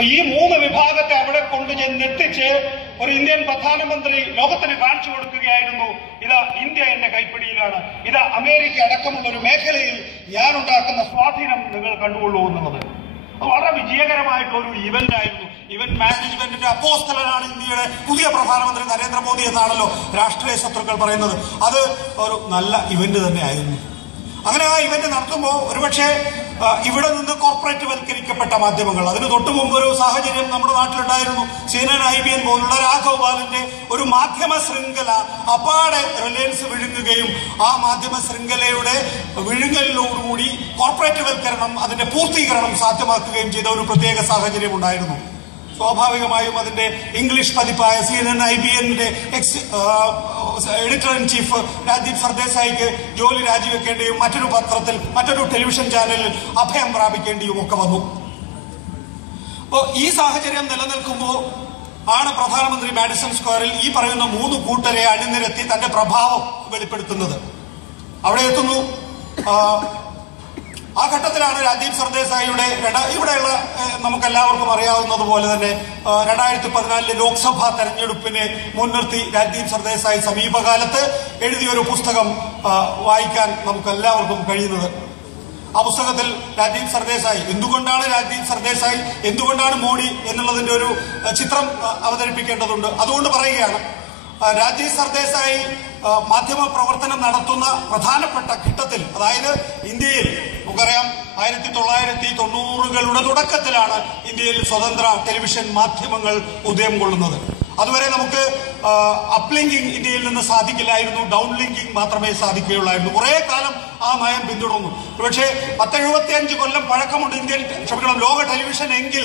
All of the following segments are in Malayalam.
അപ്പൊ ഈ മൂന്ന് വിഭാഗത്തെ അവിടെ കൊണ്ടുചെന്നെത്തിച്ച് ഒരു ഇന്ത്യൻ പ്രധാനമന്ത്രി ലോകത്തിന് കാണിച്ചു കൊടുക്കുകയായിരുന്നു, ഇതാ ഇന്ത്യ എന്റെ കൈപ്പിടിയിലാണ്, ഇതാ അമേരിക്ക അടക്കമുള്ള ഒരു മേഖലയിൽ ഞാനുണ്ടാക്കുന്ന സ്വാധീനം നിങ്ങൾ കണ്ടുകൊള്ളൂ എന്നുള്ളത്. അത് വളരെ വിജയകരമായിട്ടുള്ള ഒരു ഇവന്റ് ആയിരുന്നു. ഇവന്റ് മാനേജ്മെന്റിന്റെ അപ്പോസ്തലനാണ് ഇന്ത്യയുടെ പുതിയ പ്രധാനമന്ത്രി നരേന്ദ്രമോദി എന്നാണല്ലോ രാഷ്ട്രീയ ശത്രുക്കൾ പറയുന്നത്. അത് ഒരു നല്ല ഇവന്റ് തന്നെയായിരുന്നു. അങ്ങനെ ആ ഇവന്റ് നടത്തുമ്പോൾ ഒരുപക്ഷെ ഇവിടെ നിന്ന് കോർപ്പറേറ്റ് വൽക്കരിക്കപ്പെട്ട മാധ്യമങ്ങൾ, അതിന് തൊട്ടു മുമ്പ് ഒരു സാഹചര്യം നമ്മുടെ നാട്ടിലുണ്ടായിരുന്നു. CNN, IBN പോലുള്ള രാഘവ് ബാലിന്റെ ഒരു മാധ്യമ ശൃംഖല അപ്പാടെ റിലയൻസ് വിഴുങ്ങുകയും ആ മാധ്യമ ശൃംഖലയുടെ വിഴുങ്ങലിനോടുകൂടി കോർപ്പറേറ്റ് വൽക്കരണം, അതിന്റെ പൂർത്തീകരണം സാധ്യമാക്കുകയും ചെയ്ത ഒരു പ്രത്യേക സാഹചര്യം ഉണ്ടായിരുന്നു. സ്വാഭാവികമായും അതിന്റെ ഇംഗ്ലീഷ് പതിപ്പായ CNN, IBNന്റെ എഡിറ്റർ ഇൻ ചീഫ് രാജീവ് സർദേശായിക്ക് ജോലി രാജിവെക്കേണ്ടിയും മറ്റൊരു പത്രത്തിൽ, മറ്റൊരു ടെലിവിഷൻ ചാനലിൽ അഭയം പ്രാപിക്കേണ്ടിയും ഒക്കെ വന്നു. അപ്പോൾ ഈ സാഹചര്യം നിലനിൽക്കുമ്പോൾ ആണ് പ്രധാനമന്ത്രി മാഡിസൺ സ്ക്വയറിൽ ഈ പറയുന്ന മൂന്ന് കൂട്ടരെ അണിനിരത്തി തന്റെ പ്രഭാവം വെളിപ്പെടുത്തുന്നത്. അവിടെ എത്തുന്നു. ആ ഘട്ടത്തിലാണ് രാജീവ് സർദേശായിയുടെ ഇവിടെയുള്ള നമുക്കെല്ലാവർക്കും അറിയാവുന്നതുപോലെ തന്നെ 2014 ലോക്സഭാ തെരഞ്ഞെടുപ്പിനെ മുൻനിർത്തി രാജീവ് സർദേശായി സമീപകാലത്ത് എഴുതിയൊരു പുസ്തകം വായിക്കാൻ നമുക്കെല്ലാവർക്കും കഴിയുന്നത്. ആ പുസ്തകത്തിൽ രാജീവ് സർദേശായി, എന്തുകൊണ്ടാണ് മോഡി എന്നുള്ളതിന്റെ ഒരു ചിത്രം അവതരിപ്പിക്കേണ്ടതുണ്ട്. അതുകൊണ്ട് പറയുകയാണ്, രാജീവ് സർദേശായി മാധ്യമ പ്രവർത്തനം നടത്തുന്ന പ്രധാനപ്പെട്ട ഘട്ടത്തിൽ, അതായത് ഇന്ത്യയിൽ നമുക്കറിയാം 1990കളുടെ തുടക്കത്തിലാണ് ഇന്ത്യയിൽ സ്വതന്ത്ര ടെലിവിഷൻ മാധ്യമങ്ങൾ ഉദയം കൊള്ളുന്നത്. അതുവരെ നമുക്ക് അപ്ലിങ്കിങ് ഇന്ത്യയിൽ നിന്ന് സാധിക്കില്ലായിരുന്നു, ഡൗൺ ലിങ്കിങ് മാത്രമേ സാധിക്കുകയുള്ളായിരുന്നു. കുറെ കാലം ആ നയം പിന്തുടർന്നു. പക്ഷേ 10-75 കൊല്ലം പഴക്കമുണ്ട് ലോക ടെലിവിഷൻ എങ്കിൽ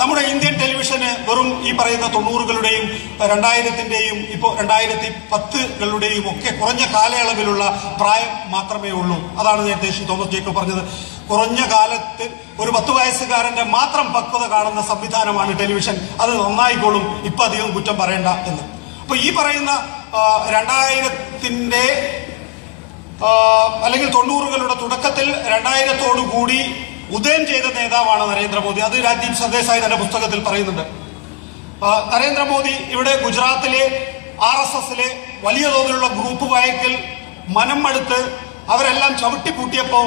നമ്മുടെ ഇന്ത്യൻ ടെലിവിഷന് വെറും ഈ പറയുന്ന 90കളുടെയും 2000ന്റെയും ഇപ്പോൾ 2010കളുടെയും ഒക്കെ കുറഞ്ഞ കാലയളവിലുള്ള പ്രായം മാത്രമേ ഉള്ളൂ. അതാണ് നേരത്തെ ശ്രീ തോമസ് ജേക്കബ് പറഞ്ഞത്. കുറഞ്ഞ കാലത്ത് ഒരു 10 വയസ്സുകാരന്റെ മാത്രം പക്വത കാണുന്ന സംവിധാനമാണ് ടെലിവിഷൻ. അത് നന്നായിക്കോളും, ഇപ്പൊ അധികം കുറ്റം പറയണ്ട എന്ന്. അപ്പൊ ഈ പറയുന്ന 2000ന്റെ അല്ലെങ്കിൽ 90കളുടെ തുടക്കത്തിൽ 2000തോടുകൂടി ഉദയം ചെയ്ത നേതാവാണ് നരേന്ദ്രമോദി. അത് രാജീവ് സർദേശായി തന്റെ പുസ്തകത്തിൽ പറയുന്നുണ്ട്. നരേന്ദ്രമോദി ഇവിടെ ഗുജറാത്തിലെ RSSലെ വലിയ തോതിലുള്ള ഗ്രൂപ്പ് വായക്കൽ മനം മടുത്ത് അവരെല്ലാം ചവിട്ടിപ്പൂട്ടിയപ്പോ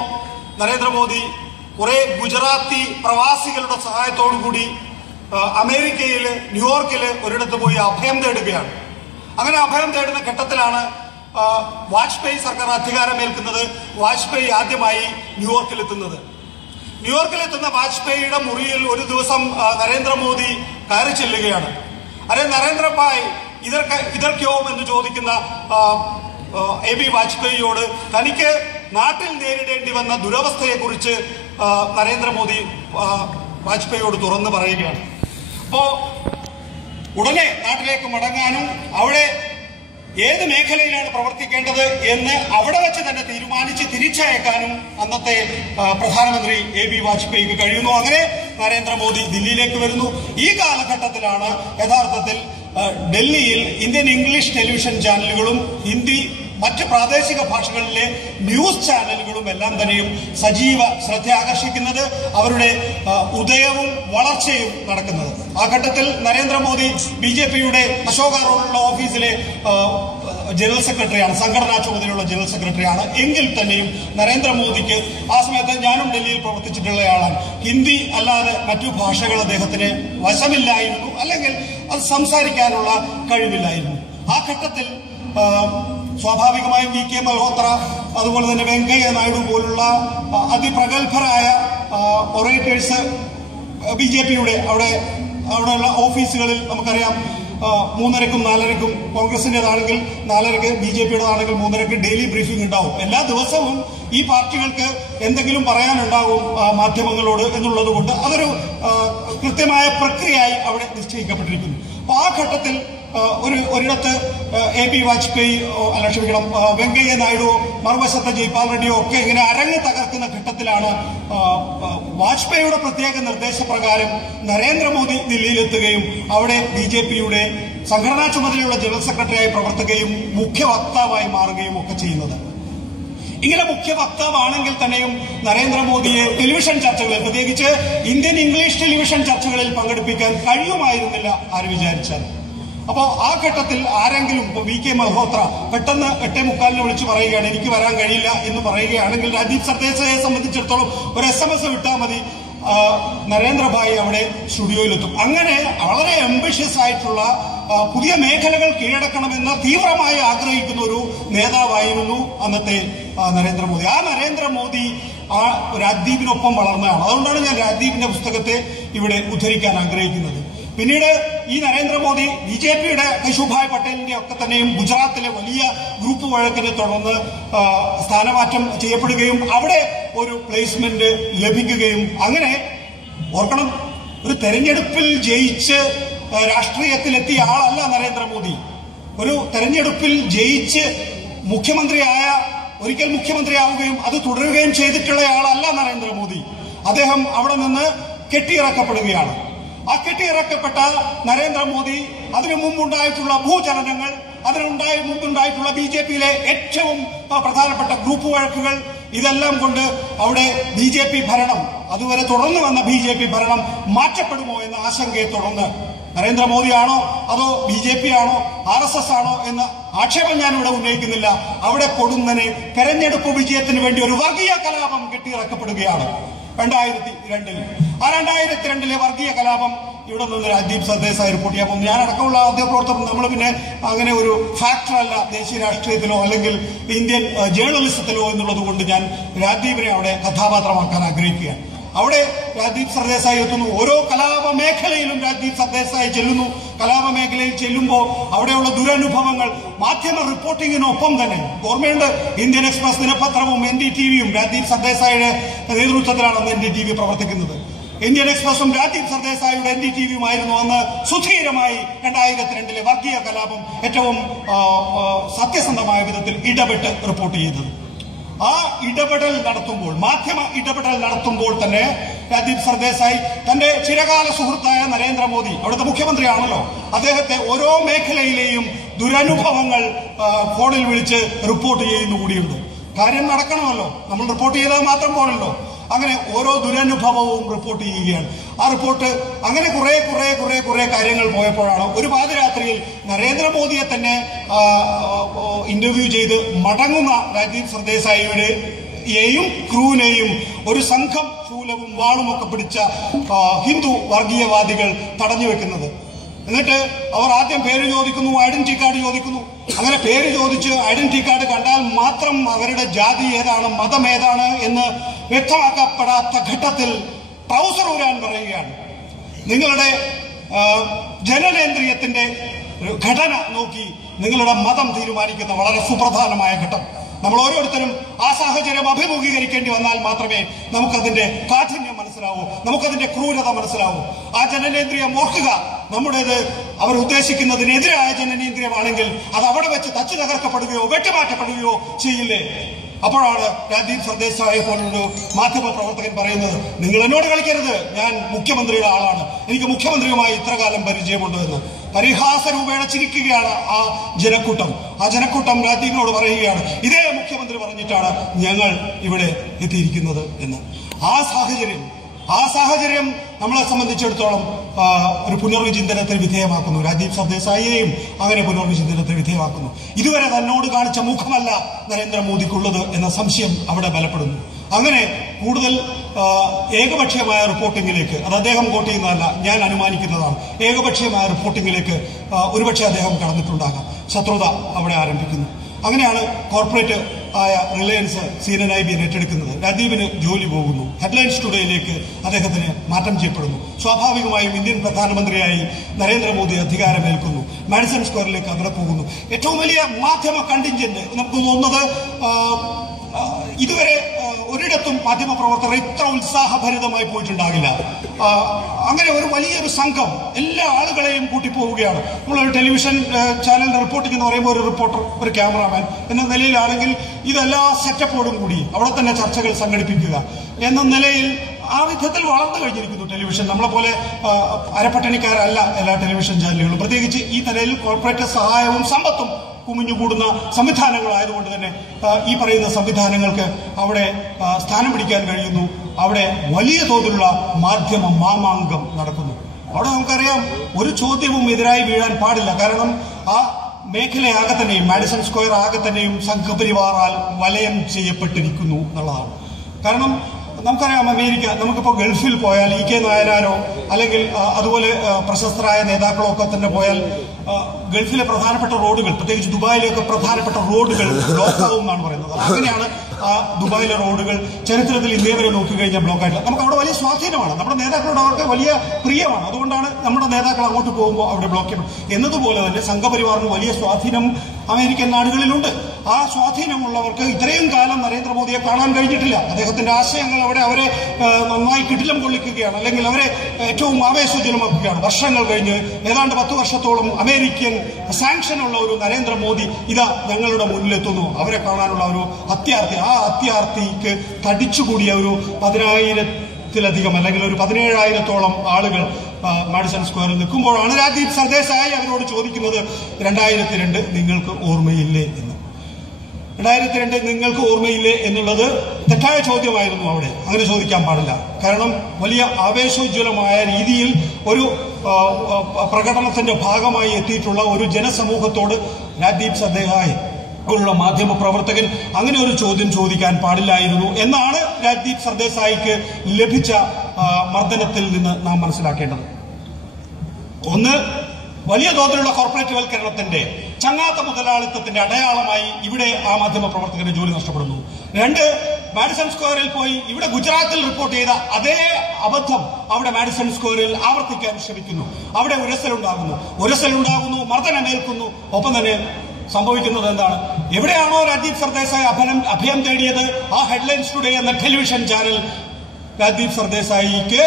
നരേന്ദ്രമോദി കുറെ ഗുജറാത്തി പ്രവാസികളുടെ സഹായത്തോടുകൂടി അമേരിക്കയില് ന്യൂയോർക്കില് ഒരിടത്ത് പോയി അഭയം തേടുകയാണ്. അങ്ങനെ അഭയം തേടുന്ന ഘട്ടത്തിലാണ് വാജ്പേയി സർക്കാർ അധികാരമേൽക്കുന്നത്. വാജ്പേയി ആദ്യമായി ന്യൂയോർക്കിലെത്തുന്നത്. ന്യൂയോർക്കിലെത്തുന്ന വാജ്പേയിയുടെ മുറിയിൽ ഒരു ദിവസം നരേന്ദ്രമോദി കയറി ചെല്ലുകയാണ്. അരെ നരേന്ദ്രഭായ് ഇതർക്കോ എന്ന് ചോദിക്കുന്ന AB വാജ്പേയിയോട് തനിക്ക് നാട്ടിൽ നേരിടേണ്ടി വന്ന ദുരവസ്ഥയെക്കുറിച്ച് നരേന്ദ്രമോദി വാജ്പേയിയോട് തുറന്നു പറയുകയാണ്. അപ്പോ ഉടനെ നാട്ടിലേക്ക് മടങ്ങാനും അവിടെ ഏത് മേഖലയിലാണ് പ്രവർത്തിക്കേണ്ടത് എന്ന് അവിടെ വെച്ച് തന്നെ തീരുമാനിച്ച് തിരിച്ചയക്കാനും അന്നത്തെ പ്രധാനമന്ത്രി AB വാജ്പേയിക്ക് കഴിയുന്നു. അങ്ങനെ നരേന്ദ്രമോദി ദില്ലിയിലേക്ക് വരുന്നു. ഈ കാലഘട്ടത്തിലാണ് യഥാർത്ഥത്തിൽ ഡൽഹിയിൽ ഇന്ത്യൻ ഇംഗ്ലീഷ് ടെലിവിഷൻ ചാനലുകളും ഹിന്ദി മറ്റ് പ്രാദേശിക ഭാഷകളിലെ ന്യൂസ് ചാനലുകളും എല്ലാം തന്നെയും സജീവ ശ്രദ്ധ ആകർഷിക്കുന്നത്, അവരുടെ ഉദയവും വളർച്ചയും നടക്കുന്നത്. ആ ഘട്ടത്തിൽ നരേന്ദ്രമോദി BJPയുടെ അശോക റോഡിലുള്ള ഓഫീസിലെ ജനറൽ സെക്രട്ടറിയാണ്, സംഘടനാ ചുമതലയുള്ള ജനറൽ സെക്രട്ടറിയാണ്. എങ്കിൽ തന്നെയും നരേന്ദ്രമോദിക്ക് ആ സമയത്ത് ഞാനും ഡൽഹിയിൽ പ്രവർത്തിച്ചിട്ടുള്ളയാളാണ്. ഹിന്ദി അല്ലാതെ മറ്റു ഭാഷകൾ അദ്ദേഹത്തിന് വശമില്ലായിരുന്നു, അല്ലെങ്കിൽ അത് സംസാരിക്കാനുള്ള കഴിവില്ലായിരുന്നു. ആ ഘട്ടത്തിൽ സ്വാഭാവികമായും VK മൽഹോത്ര, അതുപോലെ തന്നെ വെങ്കയ്യ നായിഡു പോലുള്ള അതിപ്രഗത്ഭരായ ഒറേറ്റേഴ്സ് BJPയുടെ അവിടെയുള്ള ഓഫീസുകളിൽ നമുക്കറിയാം 3:30ക്കും 4:30ക്കും കോൺഗ്രസിന്റേതാണെങ്കിൽ 4:30ക്ക് BJPയുടേതാണെങ്കിൽ 3:30ക്ക് ഡെയിലി ബ്രീഫിംഗ് ഉണ്ടാവും. എല്ലാ ദിവസവും ഈ പാർട്ടികൾക്ക് എന്തെങ്കിലും പറയാനുണ്ടാകും മാധ്യമങ്ങളോട് എന്നുള്ളത് കൊണ്ട് അതൊരു കൃത്യമായ പ്രക്രിയയായി അവിടെ നിശ്ചയിക്കപ്പെട്ടിരിക്കുന്നു. അപ്പൊ ആ ഘട്ടത്തിൽ ഒരിടത്ത് AB വാജ്പേയി വെങ്കയ്യ നായിഡു, മറുവശത്ത് ജയ്പാൽ റെഡ്ഡിയോ ഒക്കെ ഇങ്ങനെ അരങ്ങ് തകർക്കുന്ന ഘട്ടത്തിലാണ് വാജ്പേയിയുടെ പ്രത്യേക നിർദ്ദേശപ്രകാരം നരേന്ദ്രമോദി ദില്ലിയിലെത്തുകയും അവിടെ BJPയുടെ സംഘടനാ ചുമതലയുള്ള ജനറൽ സെക്രട്ടറിയായി പ്രവർത്തിക്കുകയും മുഖ്യ വക്താവായി മാറുകയും ഒക്കെ ചെയ്യുന്നത്. ഇങ്ങനെ മുഖ്യ വക്താവാണെങ്കിൽ തന്നെയും നരേന്ദ്രമോദിയെ ടെലിവിഷൻ ചർച്ചകളിൽ, പ്രത്യേകിച്ച് ഇന്ത്യൻ ഇംഗ്ലീഷ് ടെലിവിഷൻ ചർച്ചകളിൽ പങ്കെടുപ്പിക്കാൻ കഴിയുമായിരുന്നില്ല ആര് വിചാരിച്ചാൽ. അപ്പോ ആ ഘട്ടത്തിൽ ആരെങ്കിലും ഇപ്പൊ VK മൽഹോത്ര പെട്ടെന്ന് 8:45 വിളിച്ചു പറയുകയാണ് എനിക്ക് വരാൻ കഴിയില്ല എന്ന് പറയുകയാണെങ്കിൽ രാജീവ് സർദേശായെ സംബന്ധിച്ചിടത്തോളം ഒരു SMS വിട്ടാൽ മതി, നരേന്ദ്രഭായി അവിടെ സ്റ്റുഡിയോയിലെത്തും. അങ്ങനെ വളരെ ആംബിഷ്യസ് ആയിട്ടുള്ള പുതിയ മേഖലകൾ കീഴടക്കണമെന്ന് തീവ്രമായി ആഗ്രഹിക്കുന്ന ഒരു നേതാവായിരുന്നു അന്നത്തെ നരേന്ദ്രമോദി. ആ നരേന്ദ്രമോദി ആ രാജ്ദീപിനൊപ്പം വളർന്നതാണ്. അതുകൊണ്ടാണ് ഞാൻ രാജ്ദീപിന്റെ പുസ്തകത്തെ ഇവിടെ ഉദ്ധരിക്കാൻ ആഗ്രഹിക്കുന്നത്. പിന്നീട് ഈ നരേന്ദ്രമോദി BJPയുടെ കേശുഭായ് പട്ടേലിന്റെ ഒക്കെ തന്നെയും ഗുജറാത്തിലെ വലിയ ഗ്രൂപ്പ് വഴക്കിനെ തുടർന്ന് സ്ഥാനമാറ്റം ചെയ്യപ്പെടുകയും അവിടെ ഒരു പ്ലേസ്മെന്റ് ലഭിക്കുകയും, അങ്ങനെ ഓർക്കണം, ഒരു തെരഞ്ഞെടുപ്പിൽ ജയിച്ച് രാഷ്ട്രീയത്തിലെത്തിയ ആളല്ല നരേന്ദ്രമോദി. ഒരു തെരഞ്ഞെടുപ്പിൽ ജയിച്ച് ഒരിക്കൽ മുഖ്യമന്ത്രിയാവുകയും അത് തുടരുകയും ചെയ്തിട്ടുള്ള ആളല്ല നരേന്ദ്രമോദി. അദ്ദേഹം അവിടെ നിന്ന് കെട്ടിയിറക്കപ്പെടുകയാണ്. ആ കെട്ടിയിറക്കപ്പെട്ട നരേന്ദ്രമോദി അതിനു മുമ്പുണ്ടായിട്ടുള്ള ഭൂചലനങ്ങൾ, മുമ്പുണ്ടായിട്ടുള്ള BJPയിലെ ഏറ്റവും പ്രധാനപ്പെട്ട ഗ്രൂപ്പ് വഴക്കുകൾ, ഇതെല്ലാം കൊണ്ട് അവിടെ BJP ഭരണം, അതുവരെ തുടർന്നു വന്ന BJP ഭരണം മാറ്റപ്പെടുമോ എന്ന ആശങ്കയെ തുടർന്ന് നരേന്ദ്രമോദിയാണോ അതോ BJP ആണോ RSS ആണോ എന്ന ആക്ഷേപം ഞാനിവിടെ ഉന്നയിക്കുന്നില്ല. അവിടെ പൊടുന്നനെ തെരഞ്ഞെടുപ്പ് വിജയത്തിന് വേണ്ടി ഒരു വർഗീയ കലാപം കെട്ടിയിറക്കപ്പെടുകയാണ് 2002-ൽ. ആ 2002-ലെ വർഗീയ കലാപം ഇവിടെ നിന്ന് രാജീവ് സർദേശായി റിപ്പോർട്ട് ചെയ്യാൻ പോകുന്നു. ഞാനടക്കമുള്ള മാധ്യമപ്രവർത്തകർ നമ്മൾ പിന്നെ അങ്ങനെ ഒരു ഫാക്ടറല്ല ദേശീയ രാഷ്ട്രീയത്തിലോ അല്ലെങ്കിൽ ഇന്ത്യൻ ജേർണലിസത്തിലോ എന്നുള്ളത് കൊണ്ട് ഞാൻ രാജീവിനെ അവിടെ കഥാപാത്രമാക്കാൻ ആഗ്രഹിക്കുകയാണ്. അവിടെ രാജീവ് സർദേശായി എത്തുന്നു. ഓരോ കലാപ മേഖലയിലും രാജീവ് സർദേശായി ചെല്ലുന്നു. കലാപ മേഖലയിൽ ചെല്ലുമ്പോൾ അവിടെയുള്ള ദുരനുഭവങ്ങൾ മാധ്യമ റിപ്പോർട്ടിങ്ങിനൊപ്പം തന്നെ, ഓർമ്മയുണ്ട്, ഇന്ത്യൻ എക്സ്പ്രസ് ദിനപത്രവും NDTVയും രാജീവ് സർദേശായിയുടെ നേതൃത്വത്തിലാണ് അന്ന് NDTV പ്രവർത്തിക്കുന്നത്. ഇന്ത്യൻ എക്സ്പ്രസും രാജീവ് സർദേശായിയുടെ NDTVയുമായിരുന്നു അന്ന് സുധീരമായി 2002-ലെ വർഗീയ കലാപം ഏറ്റവും സത്യസന്ധമായ വിധത്തിൽ ഇടപെട്ട് റിപ്പോർട്ട് ചെയ്തത്. ആ ഇടപെടൽ നടത്തുമ്പോൾ, മാധ്യമ ഇടപെടൽ നടത്തുമ്പോൾ തന്നെ രാജീവ് സർദേശായി തന്റെ ചിരകാല സുഹൃത്തായ നരേന്ദ്രമോദി, അവിടുത്തെ മുഖ്യമന്ത്രിയാണല്ലോ, അദ്ദേഹത്തെ ഓരോ മേഖലയിലെയും ദുരനുഭവങ്ങൾ ഫോണിൽ വിളിച്ച് റിപ്പോർട്ട് ചെയ്യുന്നു കൂടിയുണ്ട്. കാര്യം നടക്കണമല്ലോ, നമ്മൾ റിപ്പോർട്ട് ചെയ്താൽ മാത്രം പോരല്ലോ. അങ്ങനെ ഓരോ ദുരനുഭവവും റിപ്പോർട്ട് ചെയ്യുകയാണ്. ആ റിപ്പോർട്ട് അങ്ങനെ കുറെ കാര്യങ്ങൾ പോയപ്പോഴാണ് ഒരു പാതിരാത്രിയിൽ നരേന്ദ്രമോദിയെ തന്നെ ഇന്റർവ്യൂ ചെയ്ത് മടങ്ങുന്ന രാജീവ് സർദേശായിയുടെയും ക്രൂവിനെയും ഒരു സംഘം ശൂലവും വാളുമൊക്കെ പിടിച്ച ഹിന്ദു വർഗീയവാദികൾ തടഞ്ഞു വെക്കുന്നത്. എന്നിട്ട് അവർ ആദ്യം പേര് ചോദിക്കുന്നു, ഐഡന്റിറ്റി കാർഡ് ചോദിക്കുന്നു. അങ്ങനെ പേര് ചോദിച്ച് ഐഡന്റിറ്റി കാർഡ് കണ്ടാൽ മാത്രം അവരുടെ ജാതി ഏതാണ്, മതം ഏതാണ് എന്ന് വ്യക്തമാക്കപ്പെടാത്ത ഘട്ടത്തിൽ ട്രൗസർ ഊരാൻ പറയുകയാണ്. നിങ്ങളുടെ ജനനേന്ദ്രിയത്തിന്റെ ഘടന നോക്കി നിങ്ങളുടെ മതം തീരുമാനിക്കുന്ന വളരെ സുപ്രധാനമായ ഘട്ടം. നമ്മൾ ഓരോരുത്തരും ആ സാഹചര്യം അഭിമുഖീകരിക്കേണ്ടി വന്നാൽ മാത്രമേ നമുക്കതിന്റെ കാഠിന്യം മനസ്സിലാവൂ, നമുക്കതിന്റെ ക്രൂരത മനസ്സിലാവൂ. ആ ജനനേന്ദ്രിയം ഓർക്കുക, നമ്മുടേത് അവർ ഉദ്ദേശിക്കുന്നതിനെതിരായ ജനനേന്ദ്രിയമാണെങ്കിൽ അത് അവിടെ വെച്ച് തച്ചു തകർക്കപ്പെടുകയോ വെട്ടിമാറ്റപ്പെടുകയോ ചെയ്യില്ലേ? അപ്പോഴാണ് രാജീവ് സർദേശായി പോലൊരു മാധ്യമ പ്രവർത്തകൻ പറയുന്നത്, നിങ്ങൾ എന്നോട് കളിക്കരുത്, ഞാൻ മുഖ്യമന്ത്രിയുടെ ആളാണ്, എനിക്ക് മുഖ്യമന്ത്രിയുമായി ഇത്രകാലം പരിചയമുണ്ട് എന്ന്. പരിഹാസ രൂപേണ ചിരിക്കുകയാണ് ആ ജനക്കൂട്ടം. ആ ജനക്കൂട്ടം രാജീവിനോട് പറയുകയാണ്, ഇതേ മുഖ്യമന്ത്രി പറഞ്ഞിട്ടാണ് ഞങ്ങൾ ഇവിടെ എത്തിയിരിക്കുന്നത് എന്ന്. ആ സാഹചര്യം നമ്മളെ സംബന്ധിച്ചിടത്തോളം ഒരു പുനർവിചിന്തനത്തിന് വിധേയമാക്കുന്നു. രാജീവ് സർദേശായിയെയും അങ്ങനെ പുനർവിചിന്തനത്തിന് വിധേയമാക്കുന്നു. ഇതുവരെ തന്നോട് കാണിച്ച മുഖമല്ല നരേന്ദ്രമോദിക്കുള്ളത് എന്ന സംശയം അവിടെ ബലപ്പെടുന്നു. അങ്ങനെ കൂടുതൽ ഏകപക്ഷീയമായ റിപ്പോർട്ടിങ്ങിലേക്ക്, അത് അദ്ദേഹം കോട്ട് ചെയ്യുന്നതല്ല, ഞാൻ അനുമാനിക്കുന്നതാണ്, ഏകപക്ഷീയമായ റിപ്പോർട്ടിങ്ങിലേക്ക് ഒരുപക്ഷെ അദ്ദേഹം കടന്നിട്ടുണ്ടാകാം. ശത്രുത അവിടെ ആരംഭിക്കുന്നു. അങ്ങനെയാണ് കോർപ്പറേറ്റ് ആയ റിലയൻസ് CNN-IBN ഏറ്റെടുക്കുന്നത്. രാജീവിന് ജോലി പോകുന്നു. ഹെഡ്ലൈൻസ് ടുഡേയിലേക്ക് അദ്ദേഹത്തിന് മാറ്റം ചെയ്യപ്പെടുന്നു. സ്വാഭാവികമായും ഇന്ത്യൻ പ്രധാനമന്ത്രിയായി നരേന്ദ്രമോദി അധികാരമേൽക്കുന്നു. മാഡിസൺ സ്ക്വയറിലേക്ക് അവിടെ പോകുന്നു. ഏറ്റവും വലിയ മാധ്യമ കണ്ടിൻജന്റ് നമുക്ക് തോന്നുന്നത് ഇതുവരെ ഒരിടത്തും മാധ്യമപ്രവർത്തകർ ഇത്ര ഉത്സാഹഭരിതമായി പോയിട്ടുണ്ടാകില്ല. അങ്ങനെ ഒരു വലിയൊരു സംഘം എല്ലാ ആളുകളെയും കൂട്ടിപ്പോവുകയാണ്. നമ്മളൊരു ടെലിവിഷൻ ചാനലിന്റെ റിപ്പോർട്ടിംഗ് എന്ന് പറയുമ്പോൾ ഒരു റിപ്പോർട്ടർ, ഒരു ക്യാമറാമാൻ എന്ന നിലയിലാണെങ്കിൽ ഇതെല്ലാ സെറ്റപ്പോടും കൂടി അവിടെ തന്നെ ചർച്ചകൾ സംഘടിപ്പിക്കുക എന്ന നിലയിൽ ആ വിധത്തിൽ വളർന്നു കഴിഞ്ഞിരിക്കുന്നു ടെലിവിഷൻ. നമ്മളെ പോലെ അരപ്പട്ടണിക്കാരല്ല എല്ലാ ടെലിവിഷൻ ചാനലുകളും. പ്രത്യേകിച്ച് ഈ നിലയിൽ കോർപ്പറേറ്റ് സഹായവും സമ്പത്തും കുമിഞ്ഞുകൂടുന്ന സംവിധാനങ്ങളായതുകൊണ്ട് തന്നെ ഈ പറയുന്ന സംവിധാനങ്ങൾക്ക് അവിടെ സ്ഥാനം പിടിക്കാൻ കഴിയുന്നു. അവിടെ വലിയ തോതിലുള്ള മാധ്യമ മാമാങ്കം നടക്കുന്നു. അവിടെ നമുക്കറിയാം, ഒരു ചോദ്യവും എതിരായി വീഴാൻ പാടില്ല. കാരണം ആ മേഖലയാകെ തന്നെയും, മാഡിസൺ സ്ക്വയർ ആകെ തന്നെയും സംഘപരിവാറാൽ വലയം ചെയ്യപ്പെട്ടിരിക്കുന്നു എന്നുള്ളതാണ്. കാരണം നമുക്കറിയാം, അമേരിക്ക, നമുക്കിപ്പോൾ ഗൾഫിൽ പോയാൽ ഇ കെ നായനാരോ അല്ലെങ്കിൽ അതുപോലെ പ്രശസ്തരായ നേതാക്കളോ ഒക്കെ തന്നെ പോയാൽ ഗൾഫിലെ പ്രധാനപ്പെട്ട റോഡുകൾ, പ്രത്യേകിച്ച് ദുബായിലെയൊക്കെ പ്രധാനപ്പെട്ട റോഡുകൾ ബ്ലോക്കാവും എന്നാണ് പറയുന്നത്. അങ്ങനെയാണ് ദുബായിലെ റോഡുകൾ ചരിത്രത്തിൽ ഇന്നേ വരെ നോക്കിക്കഴിഞ്ഞാൽ ബ്ലോക്കായിട്ടില്ല. നമുക്ക് അവിടെ വലിയ സ്വാധീനമാണ്, നമ്മുടെ നേതാക്കളോട് അവർക്ക് വലിയ പ്രിയമാണ്. അതുകൊണ്ടാണ് നമ്മുടെ നേതാക്കൾ അങ്ങോട്ട് പോകുമ്പോൾ അവിടെ ബ്ലോക്ക് ചെയ്യപ്പെടും. എന്നതുപോലെ തന്നെ സംഘപരിവാറിന് വലിയ സ്വാധീനം അമേരിക്കൻ നാടുകളിലുണ്ട്. ആ സ്വാധീനമുള്ളവർക്ക് ഇത്രയും കാലം നരേന്ദ്രമോദിയെ കാണാൻ കഴിഞ്ഞിട്ടില്ല. അദ്ദേഹത്തിന്റെ ആശയങ്ങൾ അവരെ നന്നായി കിടിലം കൊള്ളിക്കുകയാണ്, അല്ലെങ്കിൽ അവരെ ഏറ്റവും ആവേശോജ്വലമാക്കുകയാണ്. വർഷങ്ങൾ കഴിഞ്ഞ് ഏതാണ്ട് 10 വർഷത്തോളം അമേരിക്കൻ സാങ്ഷനുള്ള ഒരു നരേന്ദ്രമോദി ഇതാ ഞങ്ങളുടെ മുന്നിലെത്തുന്നു. അവരെ കാണാനുള്ള ഒരു അത്യാർത്ഥി, ആ അത്യാർത്ഥിക്ക് തടിച്ചുകൂടിയ ഒരു 10,000-ത്തിലധികം അല്ലെങ്കിൽ ഒരു 17,000-ത്തോളം ആളുകൾ മാഡിസൺ സ്ക്വയറിൽ നിൽക്കുമ്പോഴാണ് രാജീവ് സർദേശായി അവരോട് ചോദിക്കുന്നത്, 2002 നിങ്ങൾക്ക് ഓർമ്മയില്ലേ എന്ന്. 2002 നിങ്ങൾക്ക് ഓർമ്മയില്ലേ എന്നുള്ളത് തെറ്റായ ചോദ്യമായിരുന്നു. അവിടെ അങ്ങനെ ചോദിക്കാൻ പാടില്ല. കാരണം വലിയ ആവേശോജ്വലമായ രീതിയിൽ ഒരു പ്രകടനത്തിന്റെ ഭാഗമായി എത്തിയിട്ടുള്ള ഒരു ജനസമൂഹത്തോട് രാജീവ് സർദേശായി ഉള്ള മാധ്യമ പ്രവർത്തകൻ അങ്ങനെ ഒരു ചോദ്യം ചോദിക്കാൻ പാടില്ലായിരുന്നു എന്നാണ് രാജീവ് സർദേശായിക്ക് ലഭിച്ച മർദ്ദനത്തിൽ നിന്ന് നാം മനസ്സിലാക്കേണ്ടത്. ഒന്ന്, വലിയ തോതിലുള്ള കോർപ്പറേറ്റ് വൽക്കരണത്തിന്റെ, ചങ്ങാത്ത മുതലാളിത്തത്തിന്റെ അടയാളമായി ഇവിടെ ആ മാധ്യമ പ്രവർത്തകന്റെ ജോലി നഷ്ടപ്പെടുന്നു. 2, മാഡിസൺ സ്ക്വയറിൽ പോയി ഇവിടെ ഗുജറാത്തിൽ റിപ്പോർട്ട് ചെയ്ത അതേ അബദ്ധം അവിടെ മാഡിസൺ സ്ക്വയറിൽ ആവർത്തിക്കാൻ ശ്രമിക്കുന്നു. അവിടെ ഉരസലുണ്ടാകുന്നു, മർദ്ദനമേൽക്കുന്നു. ഒപ്പം തന്നെ സംഭവിക്കുന്നത് എന്താണ്? എവിടെയാണോ രാജീവ് സർദേശായി അഭയം തേടിയത്, ആ ഹെഡ്ലൈൻസ് ടുഡേ എന്ന ടെലിവിഷൻ ചാനൽ രാജീവ് സർദേശായിക്ക്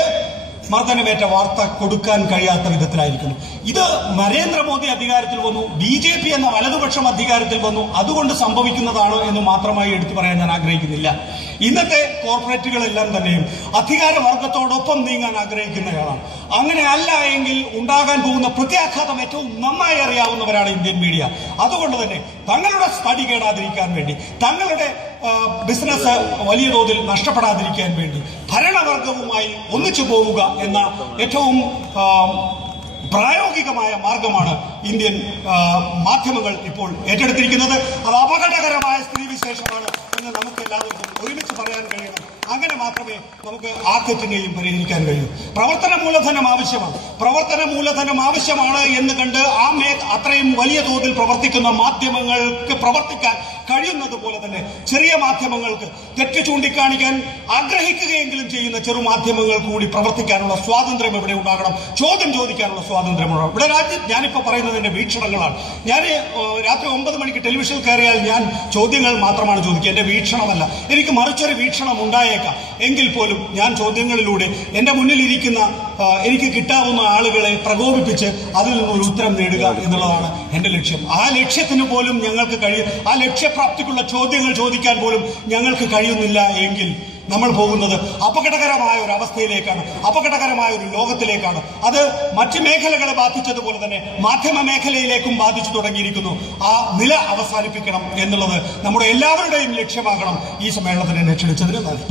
മർദ്ദനമേറ്റ വാർത്ത കൊടുക്കാൻ കഴിയാത്ത വിധത്തിലായിരിക്കുന്നു. ഇത് നരേന്ദ്രമോദി അധികാരത്തിൽ വന്നു, BJP എന്ന വലതുപക്ഷം അധികാരത്തിൽ വന്നു, അതുകൊണ്ട് സംഭവിക്കുന്നതാണ് എന്ന് മാത്രമായി എടുത്തു പറയാൻ ഞാൻ ആഗ്രഹിക്കുന്നില്ല. ഇന്നത്തെ കോർപ്പറേറ്റുകളെല്ലാം തന്നെയും അധികാരവർഗത്തോടൊപ്പം നീങ്ങാൻ ആഗ്രഹിക്കുന്നയാളാണ്. അങ്ങനെ അല്ല എങ്കിൽ ഉണ്ടാകാൻ പോകുന്ന പ്രത്യാഘാതം ഏറ്റവും നന്നായി അറിയാവുന്നവരാണ് ഇന്ത്യൻ മീഡിയ. അതുകൊണ്ട് തന്നെ തങ്ങളുടെ സ്ഥടി കേടാതിരിക്കാൻ വേണ്ടി, തങ്ങളുടെ ബിസിനസ് വലിയ തോതിൽ നഷ്ടപ്പെടാതിരിക്കാൻ വേണ്ടി ഭരണവർഗവുമായി ഒന്നിച്ചു പോവുക എന്ന ഏറ്റവും പ്രായോഗികമായ മാർഗമാണ് ഇന്ത്യൻ മാധ്യമങ്ങൾ ഇപ്പോൾ ഏറ്റെടുത്തിരിക്കുന്നത്. അത് അപകടകരമായ സ്ഥിതിവിശേഷമാണ് എന്ന് നമുക്ക് എല്ലാവർക്കും ഒരുമിച്ച് പറയാൻ കഴിയണം. അങ്ങനെ മാത്രമേ നമുക്ക് ആ തെറ്റിനെയും പരിഹരിക്കാൻ കഴിയൂ. പ്രവർത്തന മൂലധനം ആവശ്യമാണ് എന്ന് കണ്ട് അത്രയും വലിയ തോതിൽ പ്രവർത്തിക്കുന്ന മാധ്യമങ്ങൾക്ക് പ്രവർത്തിക്കാൻ കഴിയുന്നത് പോലെ തന്നെ ചെറിയ മാധ്യമങ്ങൾക്ക് തെറ്റ് ചൂണ്ടിക്കാണിക്കാൻ ആഗ്രഹിക്കുകയെങ്കിലും ചെയ്യുന്ന ചെറുമാധ്യമങ്ങൾ കൂടി പ്രവർത്തിക്കാനുള്ള സ്വാതന്ത്ര്യം ഇവിടെ ഉണ്ടാകണം. ചോദ്യം ചോദിക്കാനുള്ള സ്വാതന്ത്ര്യം ഉണ്ടാകണം. ഇവിടെ ഞാനിപ്പോൾ പറയുന്നത് എന്റെ വീക്ഷണങ്ങളാണ്. ഞാൻ രാത്രി 9 മണിക്ക് ടെലിവിഷനിൽ കയറിയാൽ ഞാൻ ചോദ്യങ്ങൾ മാത്രമാണ് ചോദിക്കുക, എന്റെ വീക്ഷണമല്ല. എനിക്ക് മറിച്ചൊരു വീക്ഷണം ഉണ്ടായേക്കാം. എങ്കിൽ പോലും ഞാൻ ചോദ്യങ്ങളിലൂടെ എന്റെ മുന്നിലിരിക്കുന്ന എനിക്ക് കിട്ടാവുന്ന ആളുകളെ പ്രകോപിപ്പിച്ച് അതിൽ നിന്നൊരു ഉത്തരം നേടുക എന്നുള്ളതാണ് എന്റെ ലക്ഷ്യം. ആ ലക്ഷ്യത്തിന് പോലും ഞങ്ങൾക്ക് ആ ലക്ഷ്യപ്രാപ്തിക്കുള്ള ചോദ്യങ്ങൾ ചോദിക്കാൻ പോലും ഞങ്ങൾക്ക് കഴിയുന്നില്ല എങ്കിൽ നമ്മൾ പോകുന്നത് അപകടകരമായ ഒരു അവസ്ഥയിലേക്കാണ്, അപകടകരമായ ഒരു ലോകത്തിലേക്കാണ്. അത് മറ്റ് മേഖലകളെ ബാധിച്ചതുപോലെ തന്നെ മാധ്യമ മേഖലയിലേക്കും ബാധിച്ചു തുടങ്ങിയിരിക്കുന്നു. ആ നില അവസാനിപ്പിക്കണം എന്നുള്ളത് നമ്മുടെ എല്ലാവരുടെയും ലക്ഷ്യമാകണം. ഈ സമ്മേളനത്തിന് എന്നെ ക്ഷണിച്ചതിന് നന്ദി.